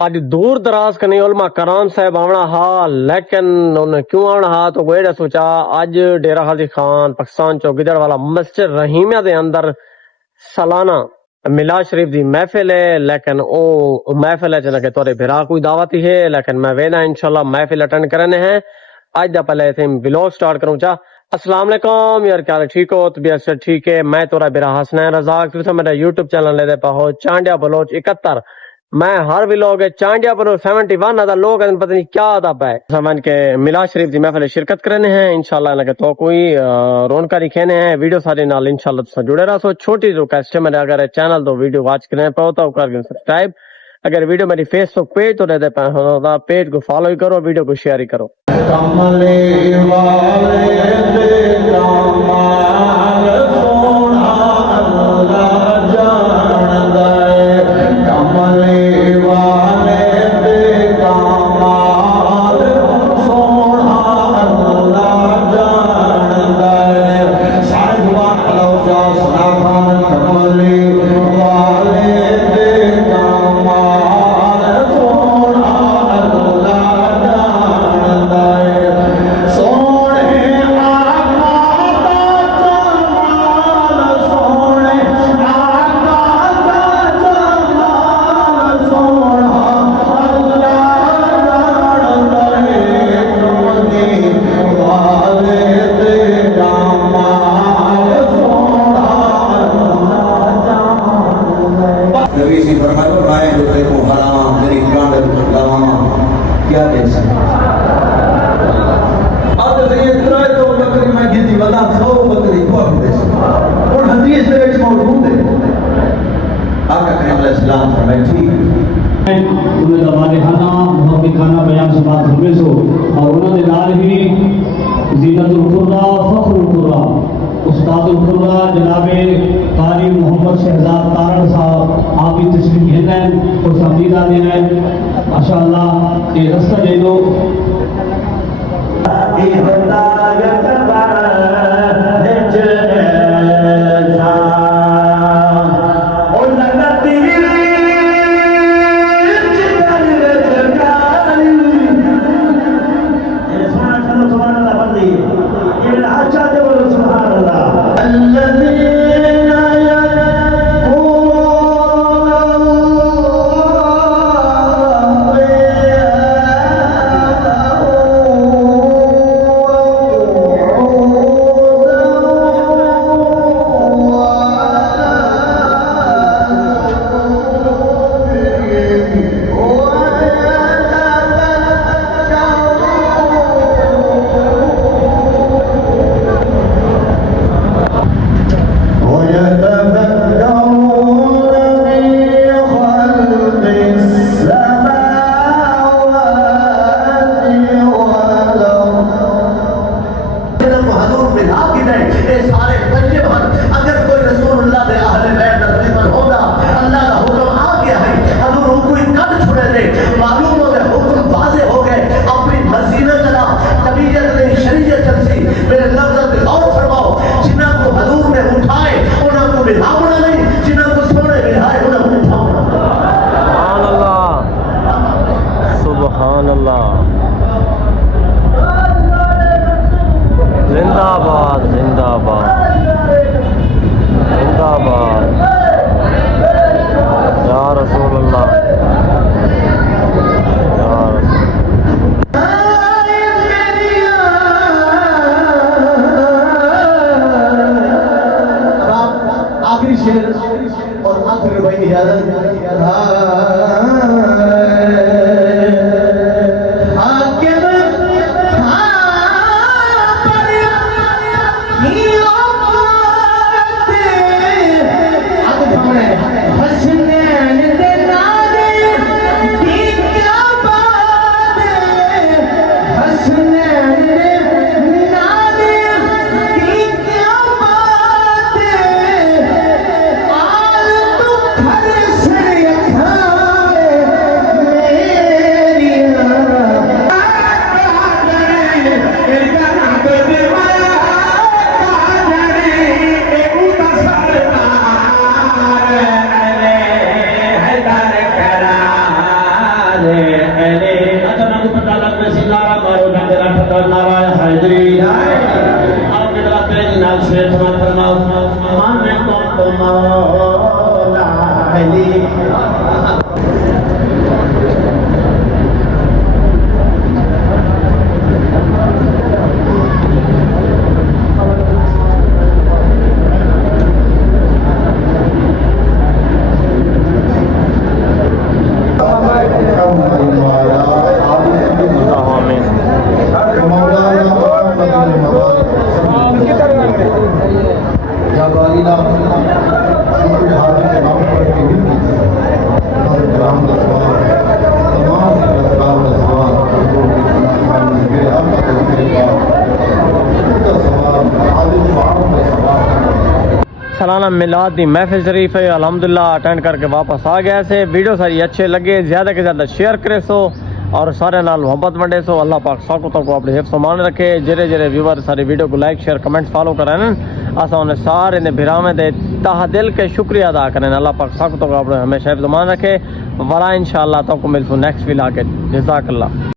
आज दूर दराज कने उलमा कराम साहब आवना हा, लेकिन उन्हें क्यों आवना हा तो कोई सोचा आज डेरा हाजी खान पाकिस्तान चौकीदार वाला मस्जिद रहीमिया दे अंदर सालाना मिलाद शरीफ दी महफिल है। लेकिन ओ महफिल है के तोरे भिरा कोई दावत ही है, लेकिन मैं वेना इंशाल्लाह महफिल अटेंड करने हैं। आज दा पहले थे व्लॉग स्टार्ट करूं चा। अस्सलाम वालेकुम यार, क्या हाल है? ठीक हो? तबीयत से ठीक है? मैं तोरा बिरा हसनैन रज़ाक, तुम मेरा यूट्यूब चैनल ले दे पाओ चांडिया बलोच 71। मैं हर व्लॉग चांडिया पर 71 अदा लोग पता नहीं क्या अदब है समझ के मिलाद शरीफ की महफिल शिरकत करने हैं इंशाल्लाह। लगे तो कोई रौनक दिखेने हैं वीडियो सारे नाल इंशाल्लाह तुम जुड़े रहो। छोटी रिक्वेस्ट है मेरे, अगर चैनल तो वीडियो वॉच करने पाओ तो कर सब्सक्राइब। अगर वीडियो मेरी फेसबुक पेज तो रहते पेज को फॉलो ही करो, वीडियो को शेयर ही करो। कमले वाले क्या दे सकता अब तो ये तरह तो बकरी मैं गिनती वाला 100 बकरी को आप दे सकता और हदीस में एक मौजूद है। आका करीम अलैहिस्सलाम फरमाए ठीक उन्हें दवाने खाना मोहब्बत खाना बयान से बात हमें सो और उन्होंने नाल ही ज़ीनतुल कुर्रा फखरुल कुर्रा उस्तादुल कुर्रा जनाबे कारी मोहम्मद शहजाद तारण साहब आप की तस्वीर घेना है और समझीदा देना है माशाअल्लाह। ये रास्ता दे दो सालाना मिलाद दी महफिल शरीफ है अल्हम्दुलिल्लाह अटेंड करके वापस आ गया से। वीडियो सारी अच्छे लगे ज़्यादा के ज़्यादा शेयर करे सो और सारे नाल मोहब्बत वंडे सो। अल्लाह पाक साकू तक अपने हिफ्ज़ मान रखे। जेरे जेरे व्यूवर सारी वीडियो को लाइक शेयर कमेंट फॉलो करें असा उन्हें सारे ने भिरावें दे तह दिल के शुक्रिया अदा करें। अल्लाह पाक साकू तक अपने हमेशा हिफ्ज़ मान रखे। वरा इंशाअल्लाह तो मिलूँ नेक्स्ट व्लॉग के। जज़ाकल्लाह।